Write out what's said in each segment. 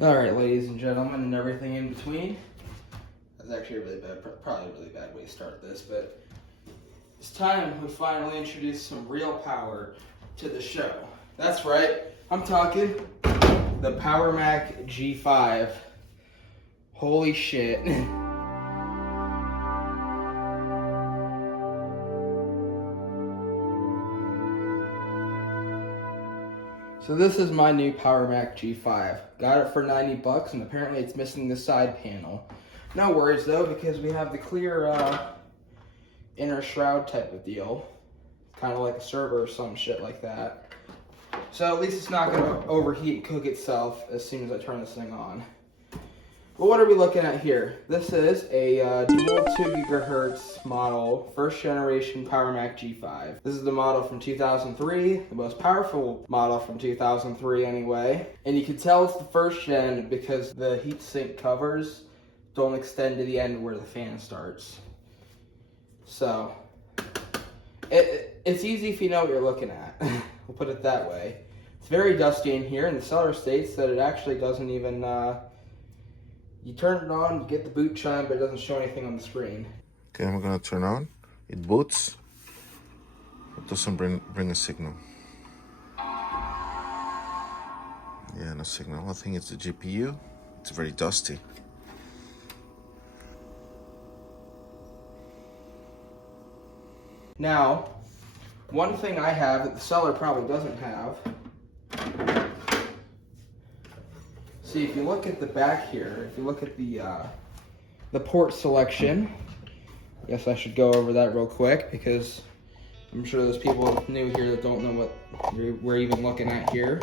Alright, ladies and gentlemen, and everything in between. That's actually probably a really bad way to start this, but it's time we finally introduce some real power to the show. That's right, I'm talking the Power Mac G5. Holy shit. So this is my new Power Mac G5. Got it for 90 bucks, and apparently it's missing the side panel. No worries though, because we have the clear inner shroud type of deal. Kind of like a server or some shit like that. So at least it's not going to overheat and cook itself as soon as I turn this thing on. But what are we looking at here? This is a dual 2 GHz model, first generation Power Mac G5. This is the model from 2003, the most powerful model from 2003 anyway. And you can tell it's the first gen because the heatsink covers don't extend to the end where the fan starts. So, it's easy if you know what you're looking at. We'll put it that way. It's very dusty in here, and the seller states that it actually doesn't even, you turn it on, you get the boot chime, but it doesn't show anything on the screen. Okay, I'm gonna turn on. It boots. It doesn't bring a signal. Yeah, no signal. I think it's the GPU. It's very dusty. Now, one thing I have that the seller probably doesn't have. See, if you look at the back here, if you look at the port selection, I guess I should go over that real quick because I'm sure there's people new here that don't know what we're even looking at here.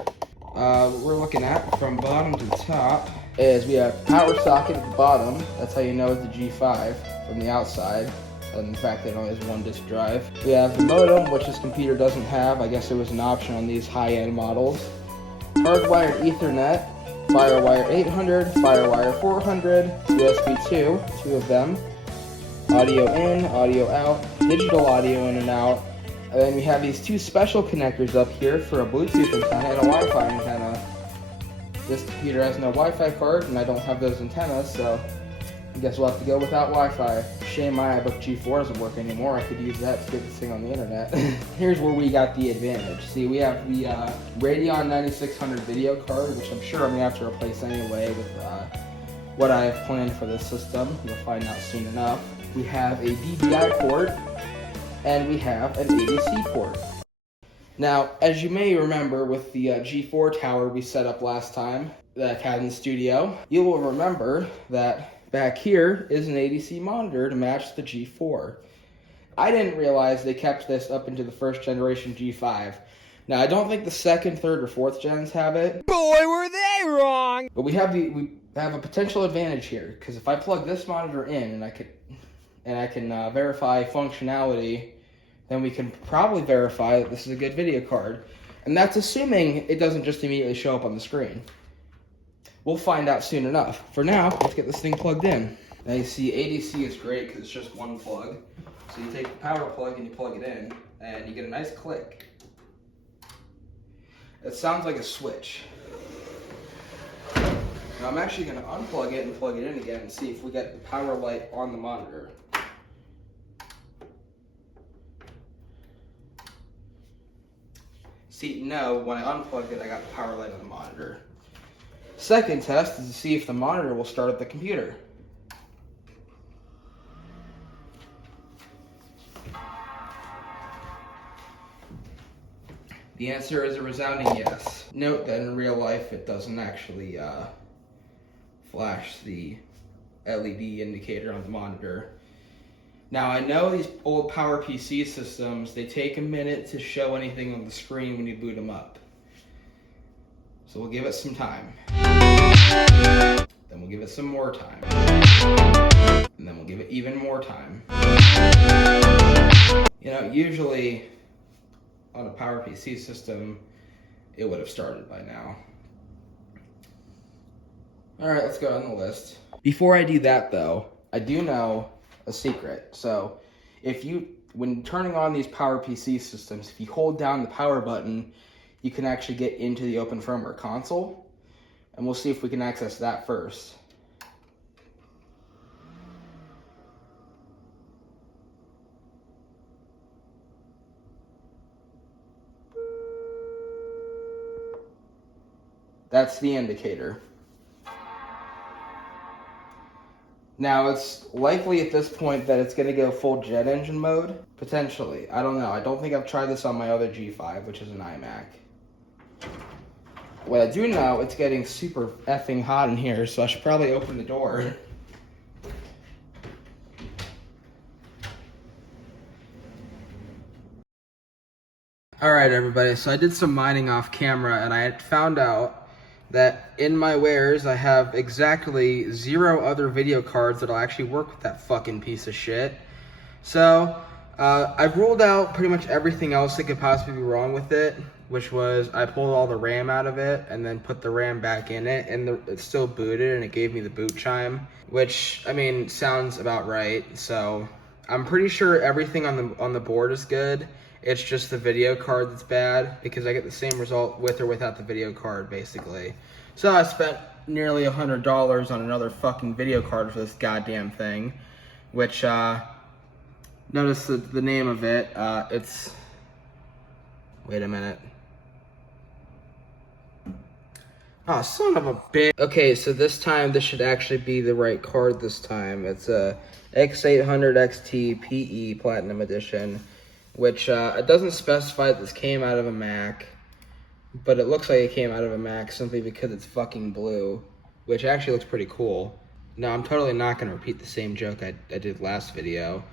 What we're looking at from bottom to top is we have power socket at the bottom. That's how you know it's the G5 from the outside. And in fact, it only has one disk drive. We have the modem, which this computer doesn't have. I guess it was an option on these high-end models. Hardwired Ethernet, FireWire 800, FireWire 400, USB 2, two of them. Audio in, audio out, digital audio in and out. And then we have these two special connectors up here for a Bluetooth antenna and a Wi-Fi antenna. This computer has no Wi-Fi card, and I don't have those antennas, so I guess we'll have to go without Wi-Fi. Shame my iBook G4 doesn't work anymore. I could use that to get this thing on the internet. Here's where we got the advantage. See, we have the Radeon 9600 video card, which I'm sure I'm going to have to replace anyway with what I have planned for this system. You'll find out soon enough. We have a DVI port, and we have an ADC port. Now, as you may remember with the G4 tower we set up last time that I had in the studio, you will remember that back here is an ADC monitor to match the G4. I didn't realize they kept this up into the first generation G5. Now, I don't think the second, third, or fourth gens have it. Boy, were they wrong! But we have a potential advantage here, because if I plug this monitor in and I can verify functionality, then we can probably verify that this is a good video card. And that's assuming it doesn't just immediately show up on the screen. We'll find out soon enough. For now, let's get this thing plugged in. Now you see ADC is great because it's just one plug. So you take the power plug and you plug it in, and you get a nice click. It sounds like a switch. Now I'm actually going to unplug it and plug it in again and see if we get the power light on the monitor. See, no, when I unplugged it, I got the power light on the monitor. Second test is to see if the monitor will start up the computer. The answer is a resounding yes. Note that in real life it doesn't actually flash the LED indicator on the monitor. Now I know these old PowerPC systems, they take a minute to show anything on the screen when you boot them up. So we'll give it some time. Then we'll give it some more time. And then we'll give it even more time. You know, usually on a PowerPC system, it would have started by now. Alright, let's go on the list. Before I do that though, I do know a secret. So when turning on these PowerPC systems, if you hold down the power button, you can actually get into the Open Firmware console. and we'll see if we can access that first. That's the indicator. Now, it's likely at this point that it's going to go full jet engine mode. Potentially. I don't know. I don't think I've tried this on my other G5, which is an iMac. What I do know, it's getting super effing hot in here, so I should probably open the door. Alright, everybody. So I did some mining off camera, and I had found out that in my wares, I have exactly 0 other video cards that'll actually work with that fucking piece of shit. So, I've ruled out pretty much everything else that could possibly be wrong with it, which was I pulled all the RAM out of it and then put the RAM back in it, and it's still booted, and it gave me the boot chime, which, I mean, sounds about right. So, I'm pretty sure everything on the board is good. It's just the video card that's bad, because I get the same result with or without the video card, basically. So I spent nearly $100 on another fucking video card for this goddamn thing, which, notice the name of it, it's, wait a minute. Oh, son of a bitch. Okay, so this time, this should actually be the right card this time. It's a X800 XT PE Platinum Edition, which it doesn't specify that this came out of a Mac, but it looks like it came out of a Mac simply because it's fucking blue, which actually looks pretty cool. Now, I'm totally not going to repeat the same joke I did last video.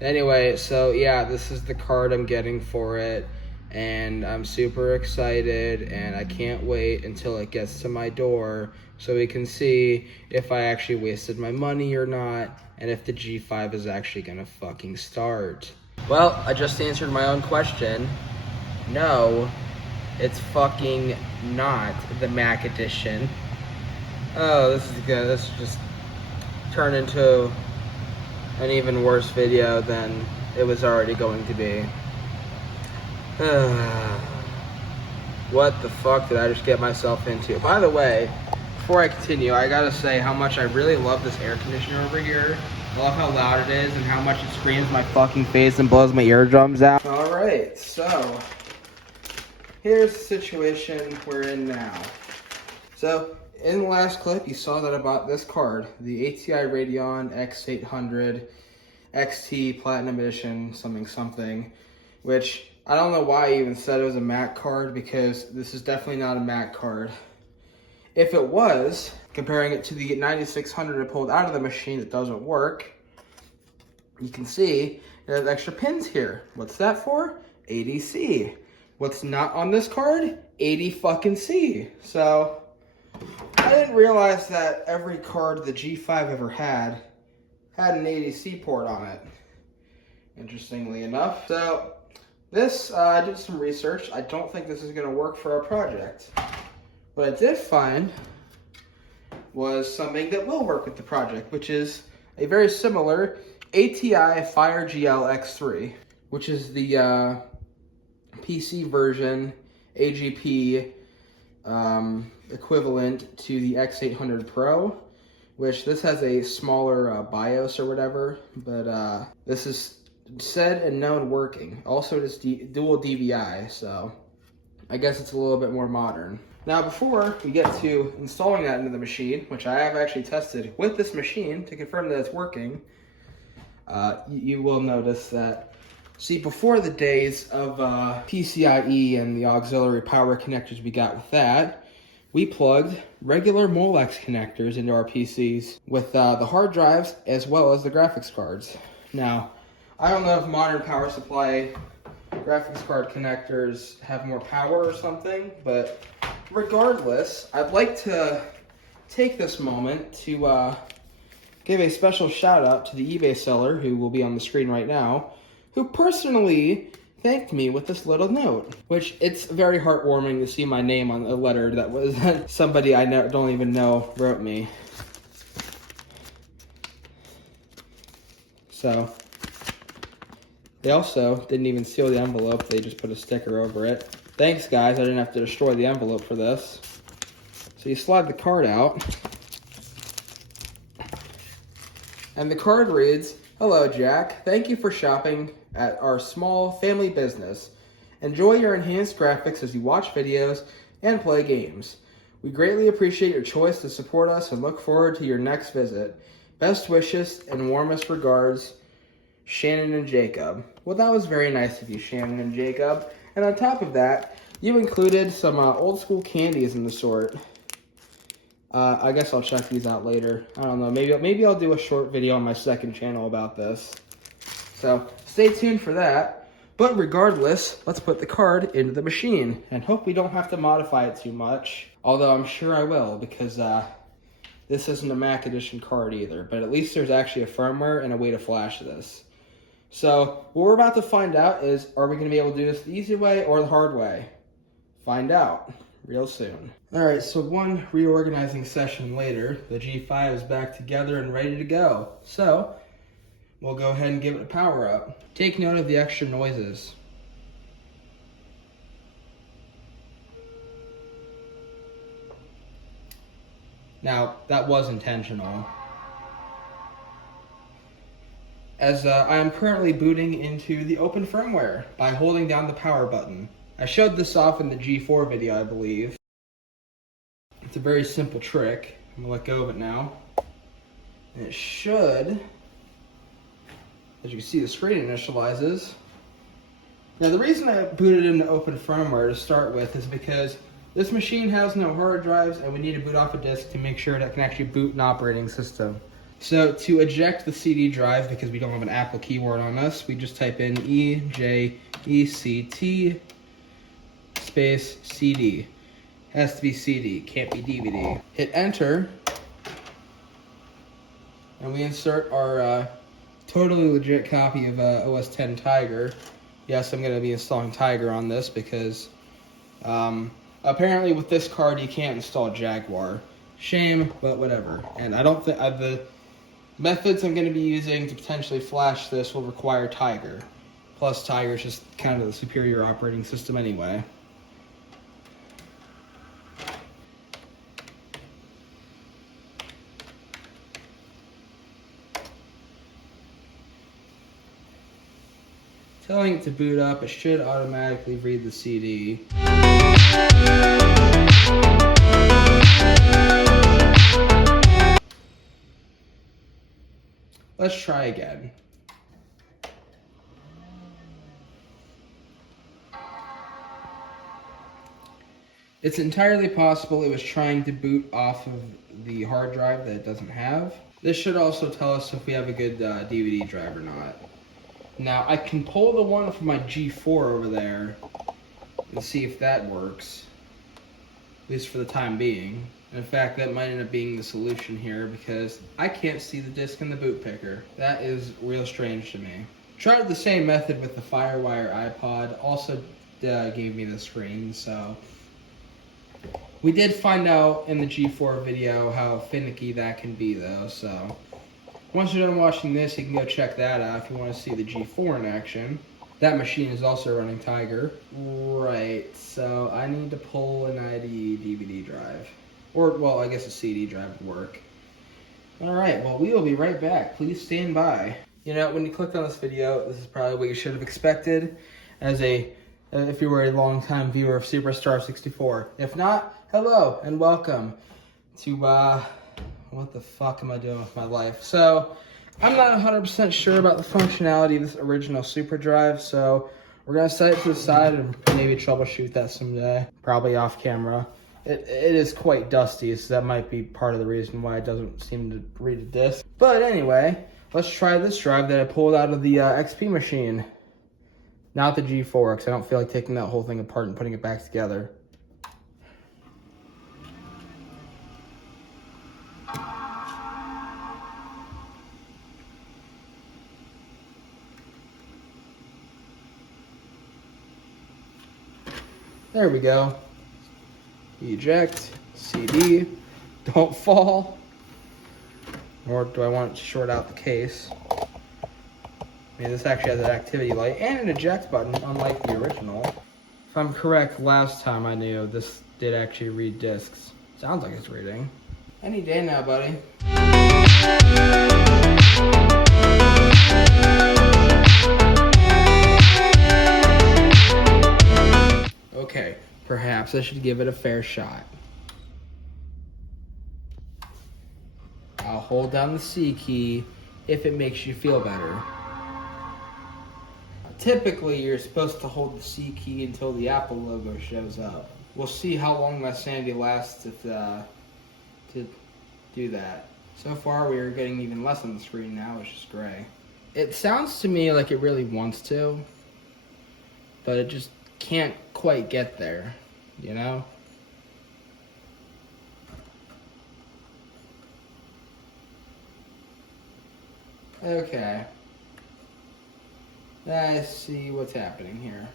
Anyway, so yeah, this is the card I'm getting for it, and I'm super excited, and I can't wait until it gets to my door so we can see if I actually wasted my money or not, and if the G5 is actually going to fucking start. Well, I just answered my own question. No, it's fucking not the Mac edition. Oh, this is good. This just turned into an even worse video than it was already going to be. What the fuck did I just get myself into? By the way, before I continue, I gotta say how much I really love this air conditioner over here. I love how loud it is and how much it screams my fucking face and blows my eardrums out. Alright, so here's the situation we're in now. So in the last clip, you saw that I bought this card, the ATI Radeon X800 XT Platinum Edition something, which I don't know why I even said it was a Mac card, because this is definitely not a Mac card. If it was, comparing it to the 9600 I pulled out of the machine that doesn't work, you can see there's extra pins here. What's that for? ADC. What's not on this card? AD fucking C. So I didn't realize that every card the G5 ever had an ADC port on it, interestingly enough. So this, I did some research. I don't think this is going to work for our project. What I did find was something that will work with the project, which is a very similar ATI Fire GL X3, which is the PC version AGP equivalent to the X800 Pro, which this has a smaller BIOS or whatever, but this is said and known working. Also, it's dual DVI, so I guess it's a little bit more modern. Now, before we get to installing that into the machine, which I have actually tested with this machine to confirm that it's working, you will notice that, see, before the days of PCIe and the auxiliary power connectors we got with that, we plugged regular Molex connectors into our PCs with the hard drives as well as the graphics cards. Now, I don't know if modern power supply graphics card connectors have more power or something, but regardless, I'd like to take this moment to give a special shout out to the eBay seller, who will be on the screen right now, who personally thanked me with this little note, which it's very heartwarming to see my name on a letter that was somebody I don't even know wrote me. So they also didn't even seal the envelope, they just put a sticker over it. Thanks, guys, I didn't have to destroy the envelope for this. So you slide the card out. And the card reads, "Hello, Jack. Thank you for shopping at our small family business. Enjoy your enhanced graphics as you watch videos and play games. We greatly appreciate your choice to support us and look forward to your next visit. Best wishes and warmest regards, Shannon and Jacob." Well, that was very nice of you, Shannon and Jacob. And on top of that, you included some old school candies in the sort. I guess I'll check these out later. I don't know. Maybe I'll do a short video on my second channel about this. So stay tuned for that. But regardless, let's put the card into the machine and hope we don't have to modify it too much. Although I'm sure I will, because this isn't a Mac Edition card either. But at least there's actually a firmware and a way to flash this. So what we're about to find out is, are we going to be able to do this the easy way or the hard way? Find out real soon. Alright, so one reorganizing session later, the G5 is back together and ready to go. So we'll go ahead and give it a power up. Take note of the extra noises. Now, that was intentional. As I am currently booting into the open firmware by holding down the power button. I showed this off in the G4 video, I believe. It's a very simple trick. I'm gonna let go of it now. And it should, as you can see, the screen initializes. Now the reason I booted into open firmware to start with is because this machine has no hard drives and we need to boot off a disk to make sure that it can actually boot an operating system. So to eject the CD drive, because we don't have an Apple keyboard on us, we just type in EJECT space CD. Has to be CD, can't be DVD. Hit enter, and we insert our totally legit copy of OS X Tiger. Yes, I'm going to be installing Tiger on this because apparently with this card you can't install Jaguar. Shame, but whatever. And I don't think the methods I'm going to be using to potentially flash this will require Tiger. Plus Tiger's just kind of the superior operating system anyway. Telling it to boot up, it should automatically read the CD. Let's try again. It's entirely possible it was trying to boot off of the hard drive that it doesn't have. This should also tell us if we have a good DVD drive or not. Now, I can pull the one from my G4 over there and see if that works, at least for the time being. And in fact, that might end up being the solution here because I can't see the disc in the boot picker. That is real strange to me. Tried the same method with the Firewire iPod, also gave me the screen, so. We did find out in the G4 video how finicky that can be though, so. Once you're done watching this, you can go check that out if you want to see the G4 in action. That machine is also running Tiger. Right, so I need to pull an ID DVD drive. Or, well, I guess a CD drive would work. Alright, well, we will be right back. Please stand by. You know, when you clicked on this video, this is probably what you should have expected as if you were a long-time viewer of Superstar 64. If not, hello and welcome to, what the fuck am I doing with my life? So, I'm not 100% sure about the functionality of this original Super Drive, so we're going to set it to the side and maybe troubleshoot that someday, probably off camera. It is quite dusty, so that might be part of the reason why it doesn't seem to read a disc. But anyway, let's try this drive that I pulled out of the XP machine. Not the G4, because I don't feel like taking that whole thing apart and putting it back together. There we go. Eject, CD, don't fall. Nor do I want to short out the case. I mean, this actually has an activity light and an eject button, unlike the original. If I'm correct, last time I knew this did actually read discs. Sounds like it's reading. Any day now, buddy. Okay, perhaps I should give it a fair shot. I'll hold down the C key if it makes you feel better. Typically, you're supposed to hold the C key until the Apple logo shows up. We'll see how long my sanity lasts if, to do that. So far, we are getting even less on the screen now, which is gray. It sounds to me like it really wants to, but it just can't quite get there, you know? Okay. Let's see what's happening here.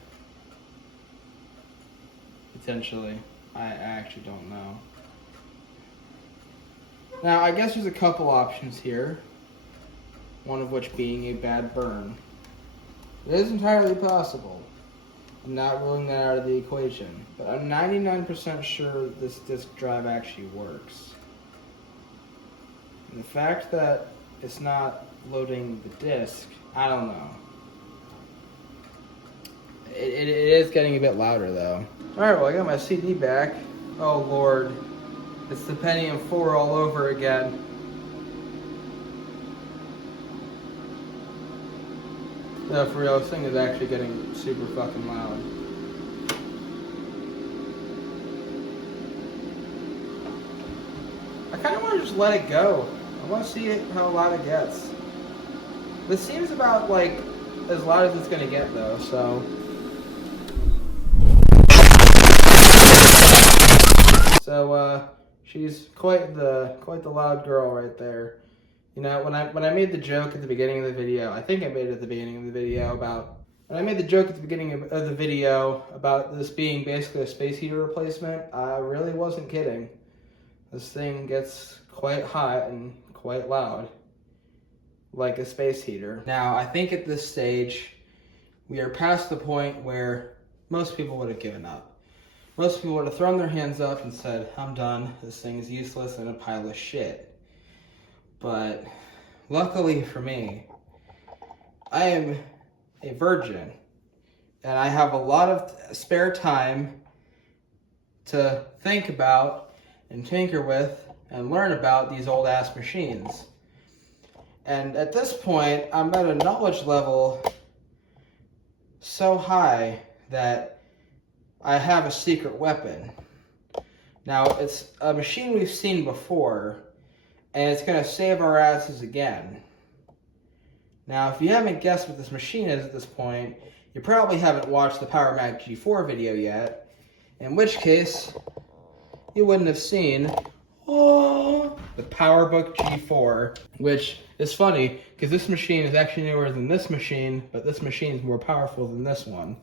Potentially. I actually don't know. Now, I guess there's a couple options here. One of which being a bad burn. It is entirely possible. I'm not ruling that out of the equation. But I'm 99% sure this disk drive actually works. And the fact that it's not loading the disk, I don't know. It is getting a bit louder though. Alright, well I got my CD back. Oh lord. It's the Pentium 4 all over again. No, for real, this thing is actually getting super fucking loud. I kind of want to just let it go. I want to see how loud it gets. This seems about like as loud as it's gonna get though, so. So she's quite the loud girl right there. You know, when I made the joke at the beginning of the video, I think I made it at the beginning of the video about about this being basically a space heater replacement, I really wasn't kidding. This thing gets quite hot and quite loud, like a space heater. Now, I think at this stage, we are past the point where most people would have given up. Most people would have thrown their hands up and said, I'm done, this thing is useless and a pile of shit. But luckily for me, I am a virgin and I have a lot of spare time to think about and tinker with and learn about these old ass machines. And at this point, I'm at a knowledge level so high that I have a secret weapon. Now, it's a machine we've seen before, and it's going to save our asses again. Now, if you haven't guessed what this machine is at this point, you probably haven't watched the Power Mac G4 video yet, in which case, you wouldn't have seen the PowerBook G4, which is funny, because this machine is actually newer than this machine, but this machine is more powerful than this one.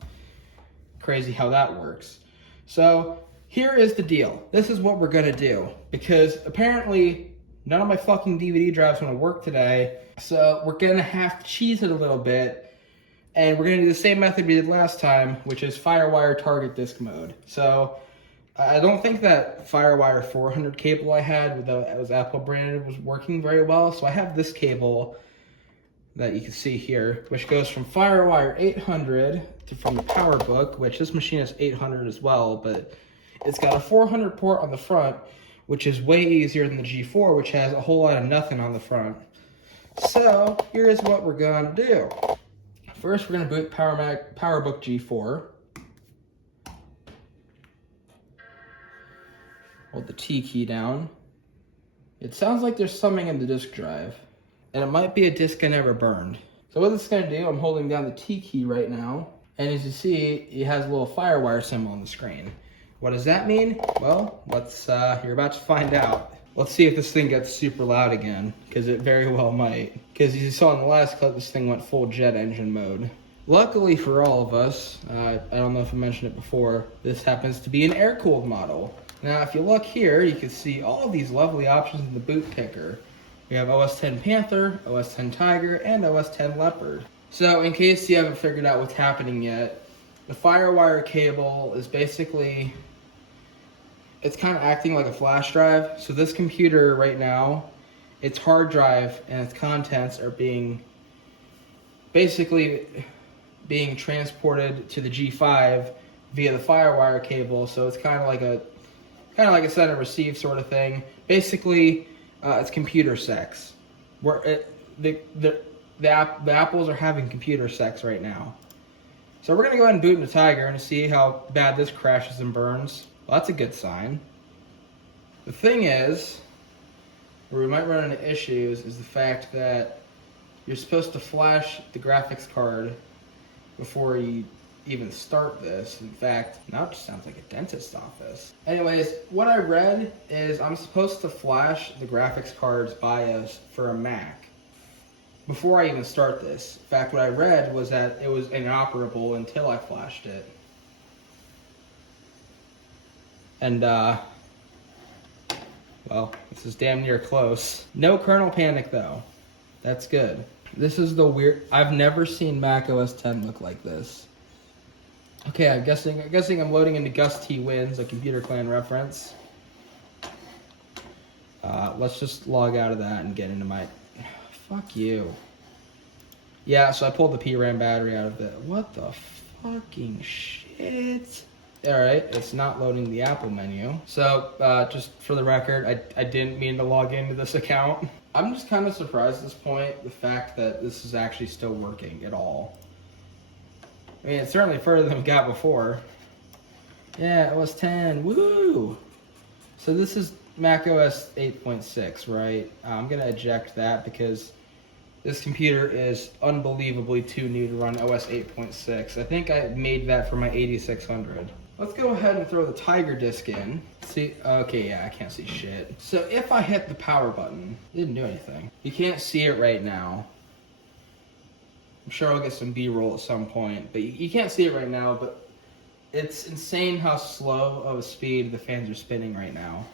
Crazy how that works. So here is the deal. This is what we're gonna do, because apparently none of my fucking DVD drives want to work today. So we're gonna have to cheese it a little bit, and we're gonna do the same method we did last time, which is FireWire target disk mode. So I don't think that FireWire 400 cable I had that was Apple branded was working very well. So I have this cable that you can see here, which goes from FireWire 800 from the PowerBook, which this machine is 800 as well, but it's got a 400 port on the front, which is way easier than the G4, which has a whole lot of nothing on the front. So here's what we're gonna do. First, we're gonna boot PowerBook G4. Hold the T key down. It sounds like there's something in the disk drive, and it might be a disk I never burned. So what this is gonna do, I'm holding down the T key right now, and as you see, it has a little FireWire symbol on the screen. What does that mean? Well, you're about to find out. Let's see if this thing gets super loud again, because it very well might. Because as you saw in the last clip, this thing went full jet engine mode. Luckily for all of us, I don't know if I mentioned it before, this happens to be an air-cooled model. Now, if you look here, you can see all of these lovely options in the boot picker. We have OS X Panther, OS X Tiger, and OS X Leopard. So, in case you haven't figured out what's happening yet, the FireWire cable is basically it's kind of acting like a flash drive. So this computer right now, its hard drive and its contents are basically being transported to the G5 via the FireWire cable. So it's kind of like a send and receive sort of thing. Basically, it's computer sex. The apples are having computer sex right now. So we're gonna go ahead and boot into Tiger and see how bad this crashes and burns. Well, that's a good sign. The thing is, where we might run into issues is the fact that you're supposed to flash the graphics card before you even start this. In fact, now it just sounds like a dentist's office. Anyways, what I read is I'm supposed to flash the graphics card's BIOS for a Mac before I even start this. In fact, what I read was that it was inoperable until I flashed it. And, well, this is damn near close. No kernel panic, though. That's good. This is the weird... I've never seen Mac OS X look like this. Okay, I'm guessing I'm loading into Gus T Wins, a Computer Clan reference. Let's just log out of that and get into my... Fuck you. Yeah, so I pulled the PRAM battery out of it. What the fucking shit? Alright, it's not loading the Apple menu. So, just for the record, I didn't mean to log into this account. I'm just kind of surprised at this point, the fact that this is actually still working at all. I mean, it's certainly further than we got before. Yeah, OS 10, woo! So this is Mac OS 8.6, right? I'm gonna eject that because this computer is unbelievably too new to run OS 8.6. I think I made that for my 8600. Let's go ahead and throw the Tiger disk in. See, okay, yeah, I can't see shit. So if I hit the power button, it didn't do anything. You can't see it right now. I'm sure I'll get some B-roll at some point, but you can't see it right now, but it's insane how slow of a speed the fans are spinning right now.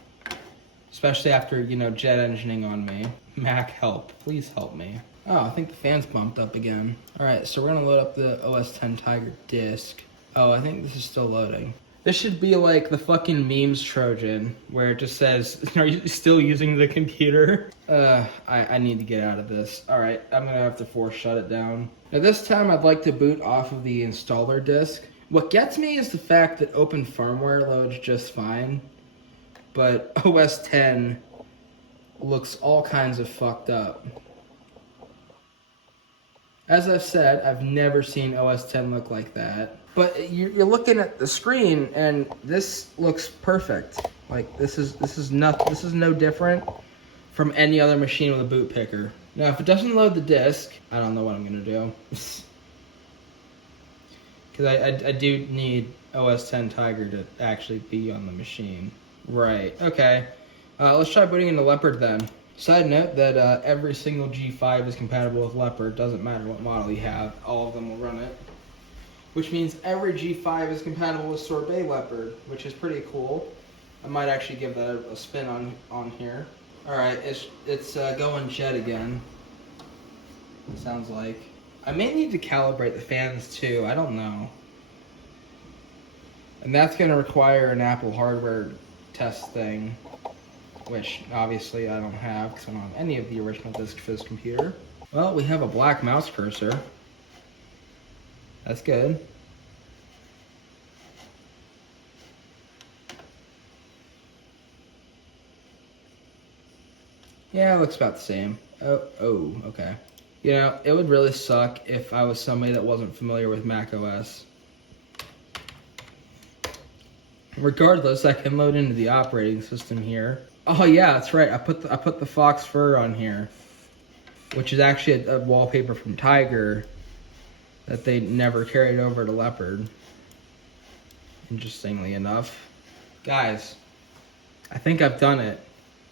Especially after, you know, jet engineering on me. Mac, help. Please help me. Oh, I think the fan's bumped up again. Alright, so we're gonna load up the OS X Tiger disk. Oh, I think this is still loading. This should be like the fucking memes Trojan, where it just says, are you still using the computer? I need to get out of this. Alright, I'm gonna have to force shut it down. Now this time I'd like to boot off of the installer disk. What gets me is the fact that open firmware loads just fine, but OS X looks all kinds of fucked up. As I've said, I've never seen OS X look like that. But you're looking at the screen, and this looks perfect. Like this is no different from any other machine with a boot picker. Now, if it doesn't load the disk, I don't know what I'm gonna do. Because I do need OS X Tiger to actually be on the machine. Right. Okay. Let's try booting into Leopard then. Side note that every single G5 is compatible with Leopard. Doesn't matter what model you have, all of them will run it. Which means every G5 is compatible with Sorbet Leopard, which is pretty cool. I might actually give that a spin on here. All right, it's going jet again. It sounds like. I may need to calibrate the fans too. I don't know. And that's going to require an Apple hardware test thing, which obviously I don't have because I don't have any of the original discs for this computer. Well, we have a black mouse cursor. That's good. Yeah, it looks about the same. Oh, okay. You know, it would really suck if I was somebody that wasn't familiar with Mac OS. Regardless, I can load into the operating system here. Oh yeah, that's right. I put the fox fur on here, which is actually a wallpaper from Tiger that they never carried over to Leopard. Interestingly enough. Guys, I think I've done it.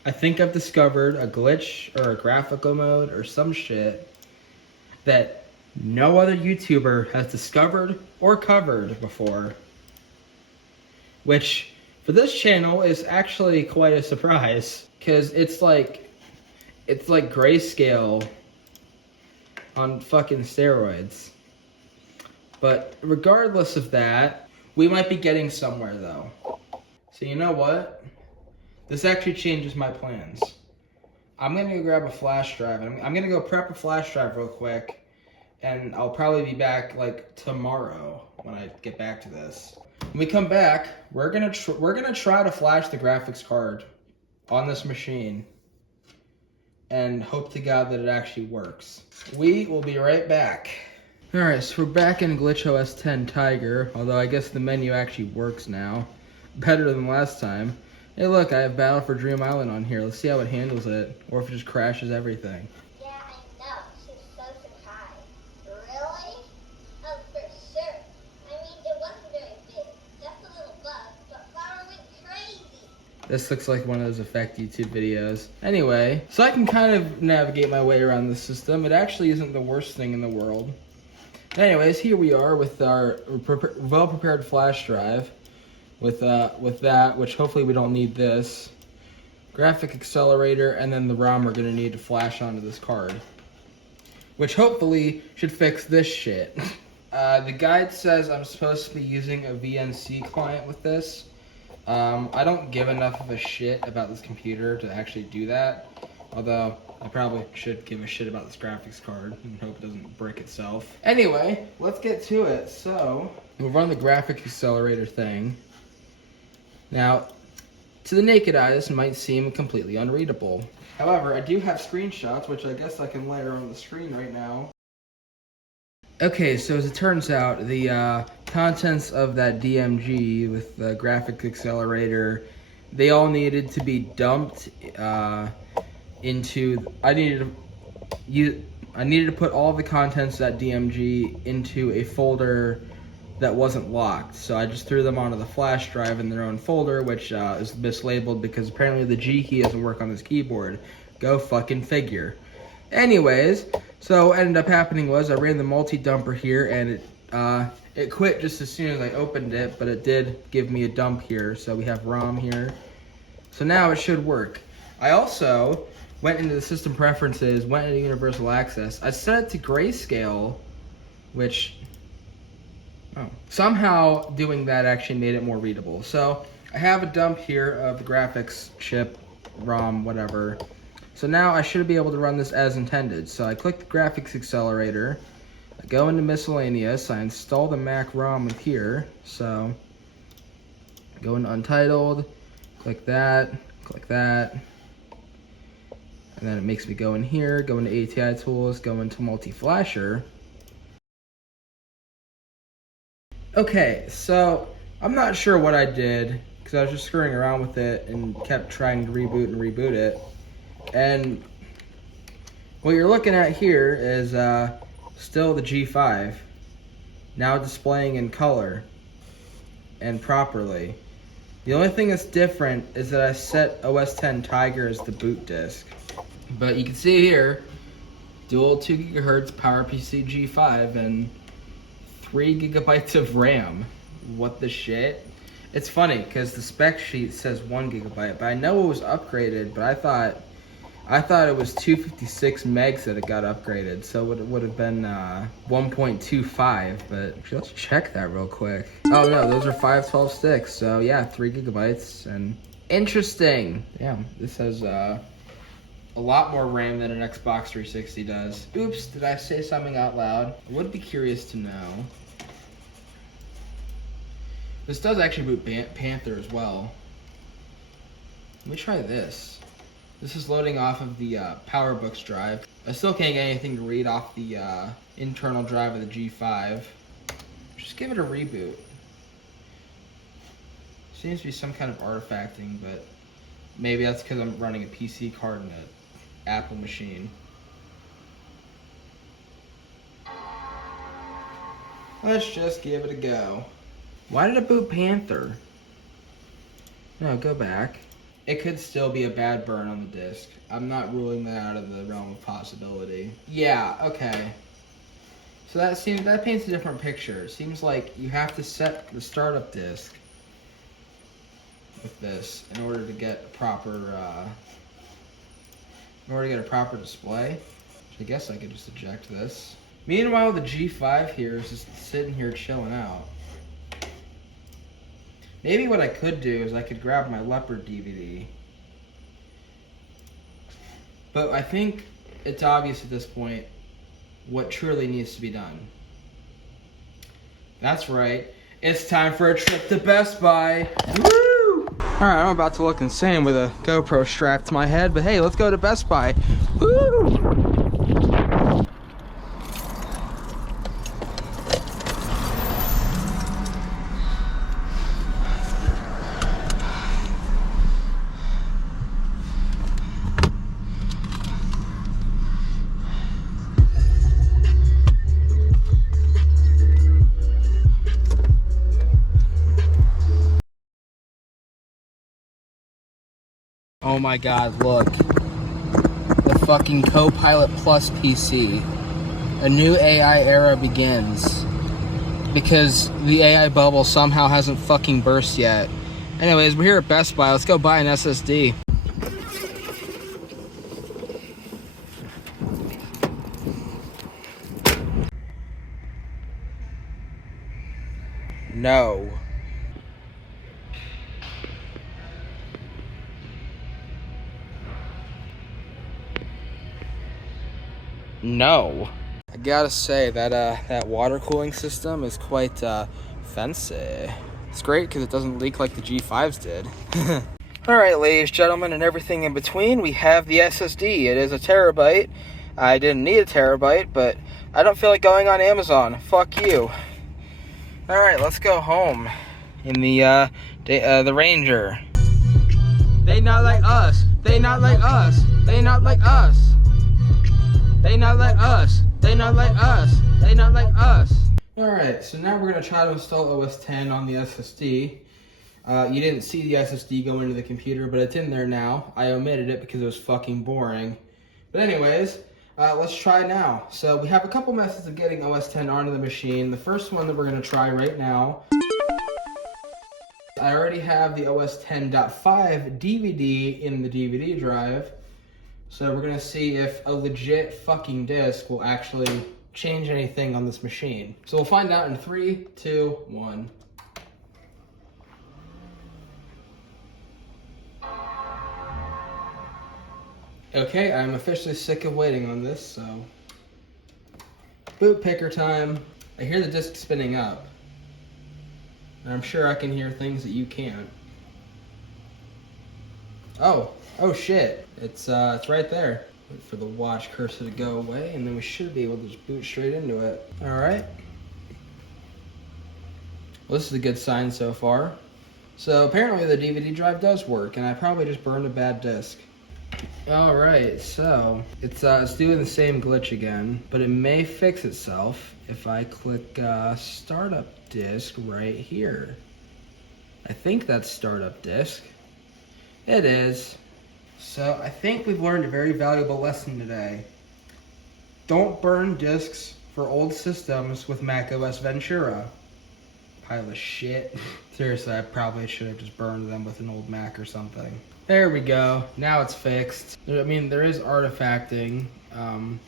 I think I've discovered a glitch or a graphical mode or some shit that no other YouTuber has discovered or covered before. Which, for this channel, is actually quite a surprise. Because it's like grayscale on fucking steroids. But regardless of that, we might be getting somewhere though. So you know what? This actually changes my plans. I'm gonna go grab a flash drive. I'm gonna go prep a flash drive real quick, and I'll probably be back like tomorrow when I get back to this. When we come back, we're gonna try to flash the graphics card on this machine, and hope to God that it actually works. We will be right back. All right, so we're back in GlitchOS 10 Tiger, although I guess the menu actually works now, better than last time. Hey look, I have Battle for Dream Island on here. Let's see how it handles it, or if it just crashes everything. Yeah, I know. She's so surprised. Really? Oh, for sure. I mean, it wasn't very big. Just a little bug, but Flower went crazy. This looks like one of those Effect YouTube videos. Anyway, so I can kind of navigate my way around the system. It actually isn't the worst thing in the world. Anyways, here we are with our well-prepared flash drive. With that, which hopefully we don't need this. Graphic accelerator, and then the ROM we're gonna need to flash onto this card. Which hopefully should fix this shit. The guide says I'm supposed to be using a VNC client with this. I don't give enough of a shit about this computer to actually do that. Although, I probably should give a shit about this graphics card and hope it doesn't break itself. Anyway, let's get to it. So, we'll run the graphic accelerator thing. Now, to the naked eye, this might seem completely unreadable. However, I do have screenshots, which I guess I can layer on the screen right now. Okay, so as it turns out, the contents of that DMG with the graphic accelerator, they all needed to be dumped into. I needed to put all the contents of that DMG into a folder that wasn't locked, so I just threw them onto the flash drive in their own folder, which is mislabeled because apparently the G key doesn't work on this keyboard. Go fucking figure. Anyways, so what ended up happening was I ran the multi-dumper here, and it quit just as soon as I opened it, but it did give me a dump here, so we have ROM here. So now it should work. I also went into the system preferences, went into universal access. I set it to grayscale, which... Oh. Somehow doing that actually made it more readable. So I have a dump here of the graphics chip, ROM, whatever. So now I should be able to run this as intended. So I click the graphics accelerator, I go into miscellaneous, I install the Mac ROM with here. So go into untitled, click that, and then it makes me go in here, go into ATI tools, go into multi-flasher. Okay, so I'm not sure what I did because I was just screwing around with it and kept trying to reboot it. And what you're looking at here is still the G5, now displaying in color and properly. The only thing that's different is that I set OS 10 Tiger as the boot disk. But you can see here, dual 2 GHz PowerPC G5 and 3 GB of RAM. What the shit? It's funny because the spec sheet says 1 GB, but I know it was upgraded. But I thought it was 256 megs that it got upgraded, so it would have been 1.25. But actually, let's check that real quick. Oh no, those are 512 sticks. So yeah, 3 GB and interesting. Yeah, this has a lot more RAM than an Xbox 360 does. Oops, did I say something out loud? I would be curious to know. This does actually boot Panther as well. Let me try this. This is loading off of the PowerBooks drive. I still can't get anything to read off the internal drive of the G5. Just give it a reboot. Seems to be some kind of artifacting, but maybe that's because I'm running a PC card in an Apple machine. Let's just give it a go. Why did it boot Panther? No, go back. It could still be a bad burn on the disc. I'm not ruling that out of the realm of possibility. Yeah, okay. So that paints a different picture. It seems like you have to set the startup disc with this in order to get a proper display. I guess I could just eject this. Meanwhile, the G5 here is just sitting here chilling out. Maybe what I could do is I could grab my Leopard DVD. But I think it's obvious at this point what truly needs to be done. That's right. It's time for a trip to Best Buy. Woo! Alright, I'm about to look insane with a GoPro strapped to my head, but hey, let's go to Best Buy. Woo! Oh my god, look. The fucking Copilot Plus PC. A new AI era begins. Because the AI bubble somehow hasn't fucking burst yet. Anyways, we're here at Best Buy. Let's go buy an SSD. No. No. I gotta say that that water cooling system is quite fancy. It's great because it doesn't leak like the G5s did. Alright, ladies, gentlemen, and everything in between, we have the SSD. It is a terabyte. I didn't need a terabyte, but I don't feel like going on Amazon. Fuck you. Alright, let's go home in the Ranger. They not like us. They not like us. They not like us. They not like us. They not like us. They not like us. Alright, so now we're going to try to install OS 10 on the SSD. You didn't see the SSD go into the computer, but it's in there now. I omitted it because it was fucking boring. But anyways, let's try now. So we have a couple methods of getting OS 10 onto the machine. The first one that we're going to try right now. I already have the OS 10.5 DVD in the DVD drive. So we're gonna see if a legit fucking disc will actually change anything on this machine. So we'll find out in 3, 2, 1. Okay, I'm officially sick of waiting on this, so. Boot picker time. I hear the disc spinning up. And I'm sure I can hear things that you can't. Oh shit, it's right there. Wait for the watch cursor to go away, and then we should be able to just boot straight into it. All right. Well, this is a good sign so far. So apparently the DVD drive does work, and I probably just burned a bad disc. All right, so it's doing the same glitch again, but it may fix itself if I click startup disk right here. I think that's startup disk. It is. So I think we've learned a very valuable lesson today. Don't burn disks for old systems with macOS Ventura. Pile of shit. Seriously, I probably should have just burned them with an old Mac or something. There we go. Now it's fixed. I mean, there is artifacting. Oh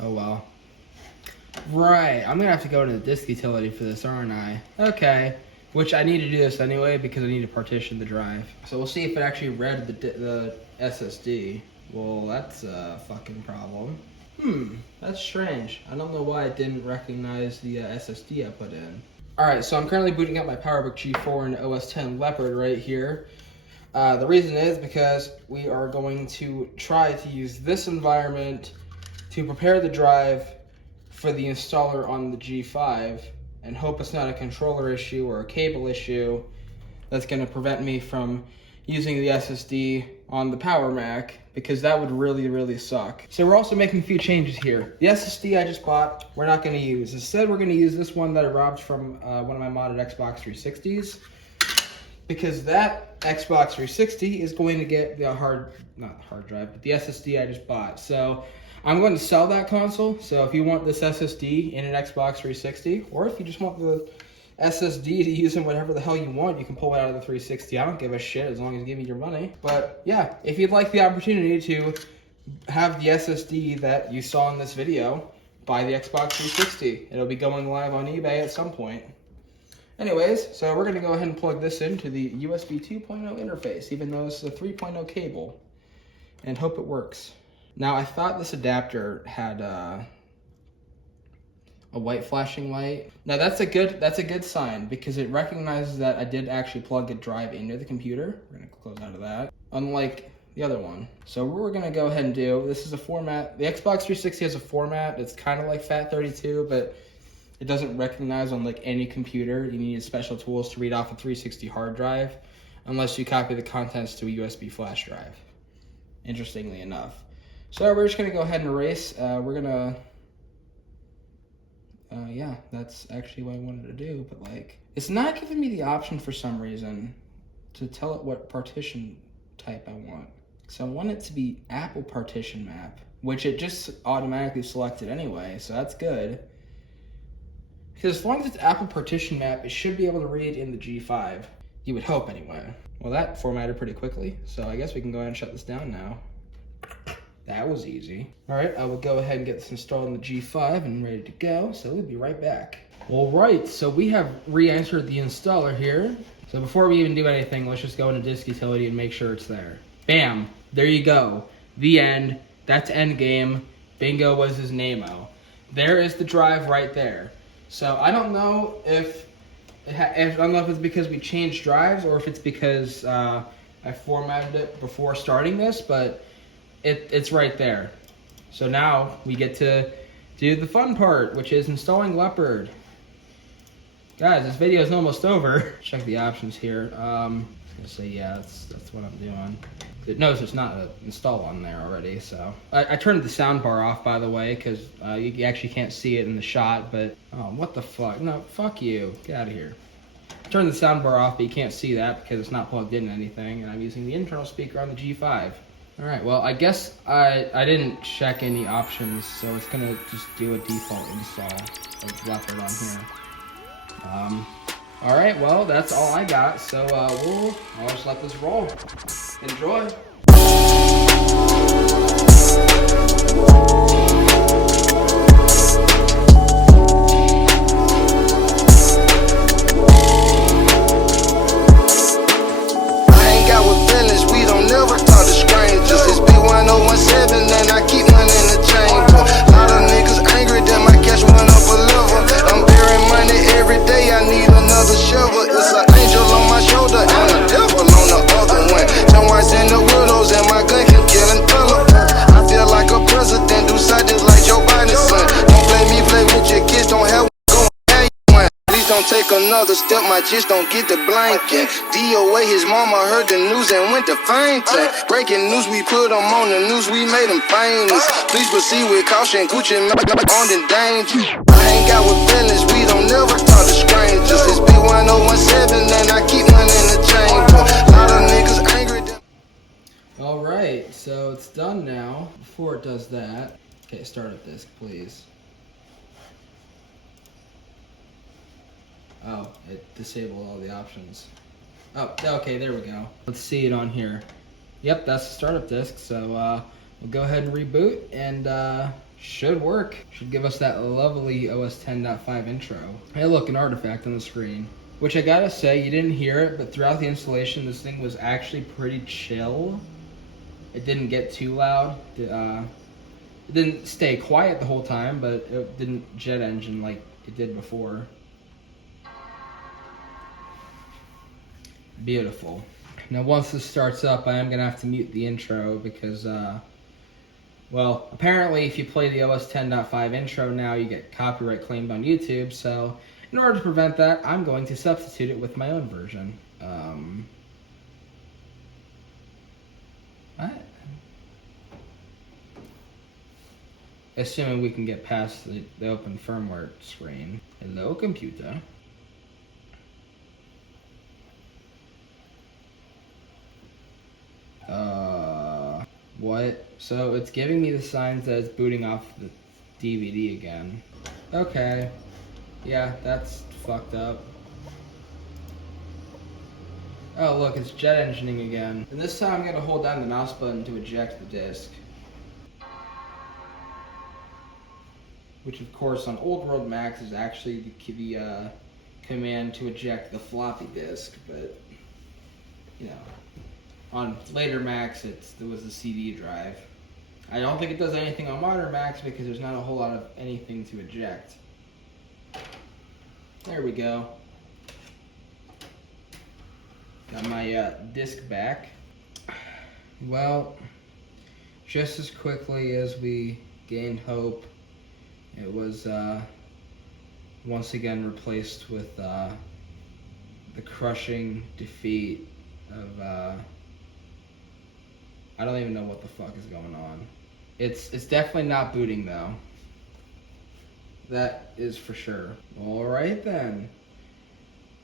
well. Right, I'm gonna have to go to the disk utility for this, aren't I? Okay. Which I need to do this anyway because I need to partition the drive. So we'll see if it actually read the SSD. Well, that's a fucking problem. That's strange. I don't know why it didn't recognize the SSD I put in. Alright, so I'm currently booting up my PowerBook G4 and OS 10 Leopard right here. The reason is because we are going to try to use this environment to prepare the drive for the installer on the G5 and hope it's not a controller issue or a cable issue that's going to prevent me from using the SSD on the Power Mac, because that would really, really suck. So we're also making a few changes here. The SSD I just bought, we're not going to use. Instead, we're going to use this one that I robbed from one of my modded Xbox 360s, because that Xbox 360 is going to get the not hard drive, but the SSD I just bought. So I'm going to sell that console. So if you want this SSD in an Xbox 360, or if you just want the SSD to use in whatever the hell you want, you can pull it out of the 360. I don't give a shit as long as you give me your money. But yeah, if you'd like the opportunity to have the SSD that you saw in this video buy the Xbox 360. It'll be going live on eBay at some point. Anyways, so we're gonna go ahead and plug this into the USB 2.0 interface, even though this is a 3.0 cable, and hope it works. Now, I thought this adapter had a white flashing light. Now that's a good sign, because it recognizes that I did actually plug a drive into the computer. We're gonna close out of that, unlike the other one. So what we're gonna go ahead and do, this is a format, the Xbox 360 has a format that's kind of like FAT32, but it doesn't recognize on like any computer. You need special tools to read off a 360 hard drive, unless you copy the contents to a USB flash drive, interestingly enough. So we're just gonna go ahead and erase. Yeah, that's actually what I wanted to do, but like, it's not giving me the option for some reason to tell it what partition type I want. So I want it to be Apple partition map, which it just automatically selected anyway, so that's good. Because as long as it's Apple partition map, it should be able to read in the G5. You would hope anyway. Well, that formatted pretty quickly, so I guess we can go ahead and shut this down now. That was easy. All right, I will go ahead and get this installed in the G5 and ready to go, so we'll be right back. All right, so we have re-entered the installer here. So before we even do anything, let's just go into disk utility and make sure it's there. Bam, there you go. The end, that's endgame. Bingo was his name-o. There is the drive right there. So I don't know if it's because we changed drives or if it's because I formatted it before starting this, but it's right there. So now we get to do the fun part, which is installing Leopard. Guys, this video is almost over. Check the options here. I'm gonna say yeah, that's what I'm doing. It knows there's not an install on there already, so. I turned the sound bar off, by the way, because you actually can't see it in the shot, but, oh, what the fuck? No, fuck you. Get out of here. I turned the sound bar off, but you can't see that because it's not plugged in anything, and I'm using the internal speaker on the G5. All right, well, I guess I didn't check any options, so it's gonna just do a default install of Leopard on here. All right, well, that's all I got, so I'll just let this roll. Enjoy. Another step, my just don't get the blanking. DOA, his mama heard the news and went to fainting. Breaking news, we put them on the news, we made them famous. Please proceed with caution, Gucci on the danger. I ain't got with feelings, we don't never talk to strangers. It's B1017 and I keep one in the chamber. Lot of niggas angry. Alright, so it's done now. Before it does that, okay, startup disk, please. Oh, it disabled all the options. Oh, okay, there we go. Let's see it on here. Yep, that's the startup disk, so we'll go ahead and reboot, and should work. Should give us that lovely OS 10.5 intro. Hey look, an artifact on the screen. Which I gotta say, you didn't hear it, but throughout the installation, this thing was actually pretty chill. It didn't get too loud. It didn't stay quiet the whole time, but it didn't jet engine like it did before. Beautiful. Now once this starts up, I am going to have to mute the intro because, well, apparently if you play the OS 10.5 intro now, you get copyright claimed on YouTube, so in order to prevent that, I'm going to substitute it with my own version. What? Assuming we can get past the open firmware screen. Hello, computer. What? So it's giving me the signs that it's booting off the DVD again. Okay. Yeah, that's fucked up. Oh look, it's jet engineering again. And this time I'm gonna hold down the mouse button to eject the disc. which of course on old world Macs is actually the command to eject the floppy disk, but you know, on later Macs it was the CD drive. I don't think it does anything on modern Macs because there's not a whole lot of anything to eject. There we go. Got my disk back. Well, just as quickly as we gained hope, it was once again replaced with the crushing defeat of I don't even know what the fuck is going on. It's definitely not booting though. That is for sure. Alright then.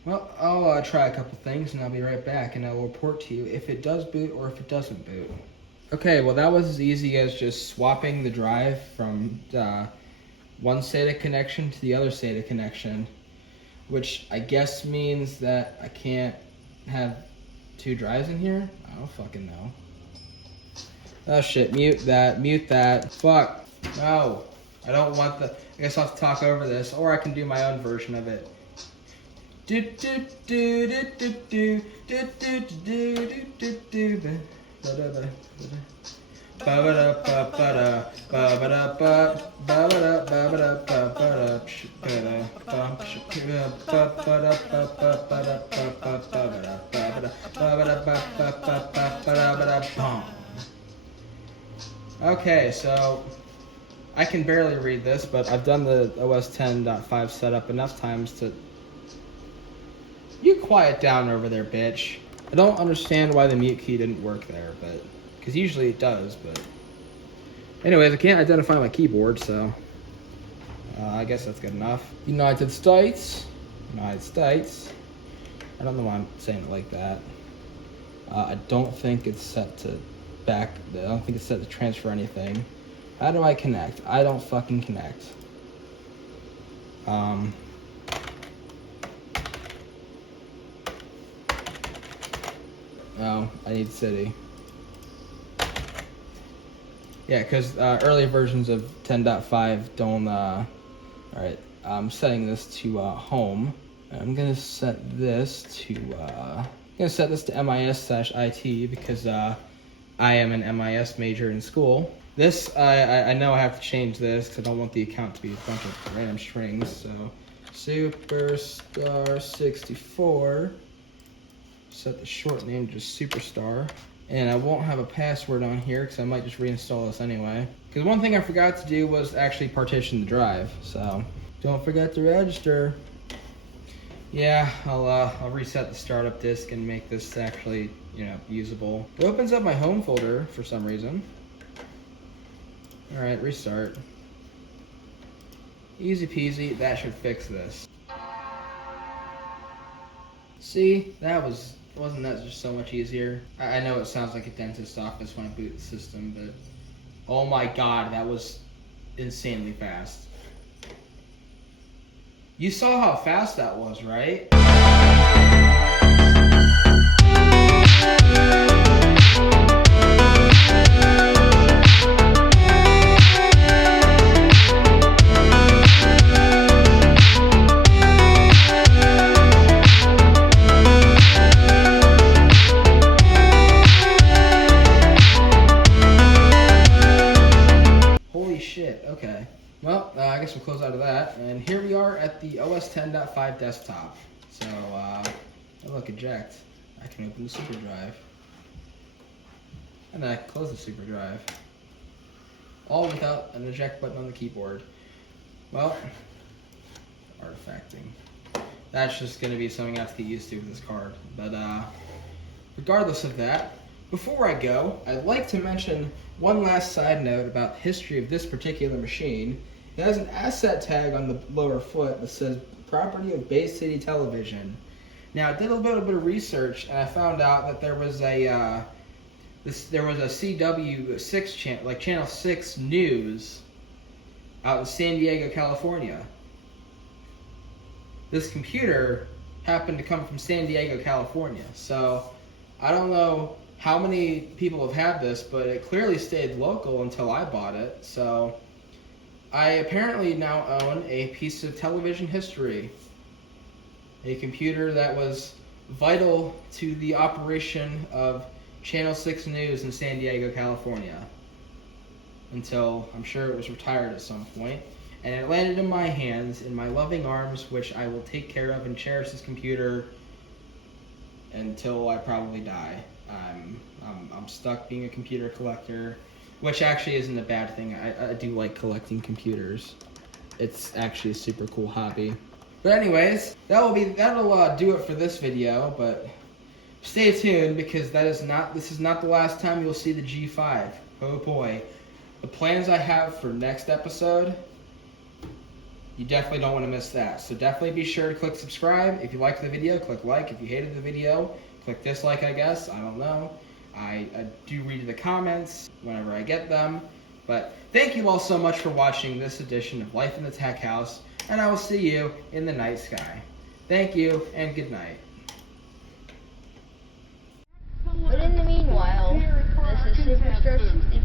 Well, I'll try a couple things and I'll be right back and I'll report to you if it does boot or if it doesn't boot. Okay, well that was as easy as just swapping the drive from one SATA connection to the other SATA connection, which I guess means that I can't have two drives in here? I don't fucking know. Oh shit, mute that. Fuck, no. I don't want the, I guess I'll have to talk over this, or I can do my own version of it. Okay, so I can barely read this, but I've done the OS 10.5 setup enough times to... You quiet down over there, bitch. I don't understand why the mute key didn't work there, but... Because usually it does, but... Anyways, I can't identify my keyboard, so... I guess that's good enough. United States. United States. I don't know why I'm saying it like that. I don't think it's set to back... I don't think it's set to transfer anything. How do I connect? I don't fucking connect. Oh, I need city. Yeah, because earlier versions of 10.5 don't, alright, I'm setting this to home. I'm gonna set this to, MIS/IT because I am an MIS major in school. This, I know I have to change this because I don't want the account to be a bunch of random strings, so Superstar64, set the short name to just Superstar, and I won't have a password on here because I might just reinstall this anyway. Because one thing I forgot to do was actually partition the drive, so don't forget to register. Yeah, I'll reset the startup disk and make this actually, usable. It opens up my home folder for some reason. Alright, restart. Easy peasy, that should fix this. See, wasn't that just so much easier? I know it sounds like a dentist's office when I boot the system, but oh my god, that was insanely fast. You saw how fast that was, right? Okay, well, I guess we'll close out of that, and here we are at the OS 10.5 desktop. So, oh look, eject. I can open the super drive. And then I can close the super drive. All without an eject button on the keyboard. Well, artifacting. That's just going to be something I have to get used to with this card. But, regardless of that, before I go, I'd like to mention one last side note about the history of this particular machine. It has an asset tag on the lower foot that says property of Bay City Television. Now, I did a little bit of research and I found out that there was a CW6 channel, like Channel 6 News, out in San Diego, California. This computer happened to come from San Diego, California. So, I don't know how many people have had this, but it clearly stayed local until I bought it. So, I apparently now own a piece of television history. A computer that was vital to the operation of Channel 6 News in San Diego, California. Until I'm sure it was retired at some point. And it landed in my hands, in my loving arms, which I will take care of and cherish this computer until I probably die. I'm stuck being a computer collector, which actually isn't a bad thing. I do like collecting computers. It's actually a super cool hobby. But anyways, that'll do it for this video. But stay tuned, because this is not the last time you'll see the G5. Oh boy, the plans I have for next episode. You definitely don't want to miss that. So definitely be sure to click subscribe. If you liked the video, click like. If you hated the video, click dislike, I guess. I don't know. I do read the comments whenever I get them. But thank you all so much for watching this edition of Life in the Tech House. And I will see you in the night sky. Thank you, and good night. But in the meanwhile, this is Superstar 60.